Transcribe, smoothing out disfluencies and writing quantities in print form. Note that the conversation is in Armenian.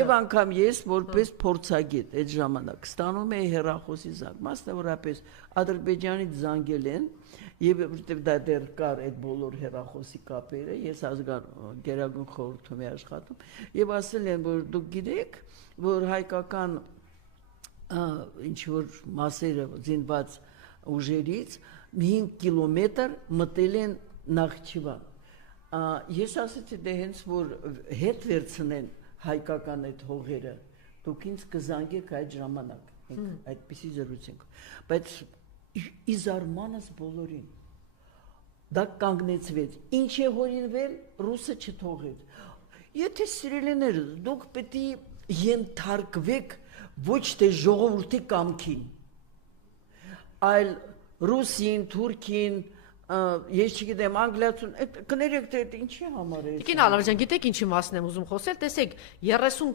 Եվ անգամ ես որպես փորձագետ այդ ժամանակ ստանում էի հեռախոսի զանգ, մասնավորապես Ադրբեջանից զանգել են, եւ որտեղ դա դեռ կար այդ բոլոր հեռախոսի կապերը, ես Գերագույն խորհրդում եմ աշխատում, եւ ասել են, որ դուք գիտեք, որ հայկական ինչ որ մասերը զինված ուժերից 5 կիլոմետր մտել են Նախճիվան։ Ես ասեցի, դե հենց որ հետ վերցնեն հայկական այդ հողերը, դուք ինձ կզանգեք այդ ժամանակ, այդպիսի զրույցենք, բայց իզարմանս բոլորին, դա կանգնեցվեց, ինչ է հորինվել, ռուսը չթողեց, եթե սիրելիներ, դուք պետք է ենթարկվեք ոչ թե ժողովրդի կամքին, այլ Ռուսին, Թուրքին, ես չգիտեմ, անգլիացուն, կներեք թե ինչի համար է։ Տիկին Ալավերդյան, գիտեք ինչի մասն եմ ուզում խոսել, տեսեք 30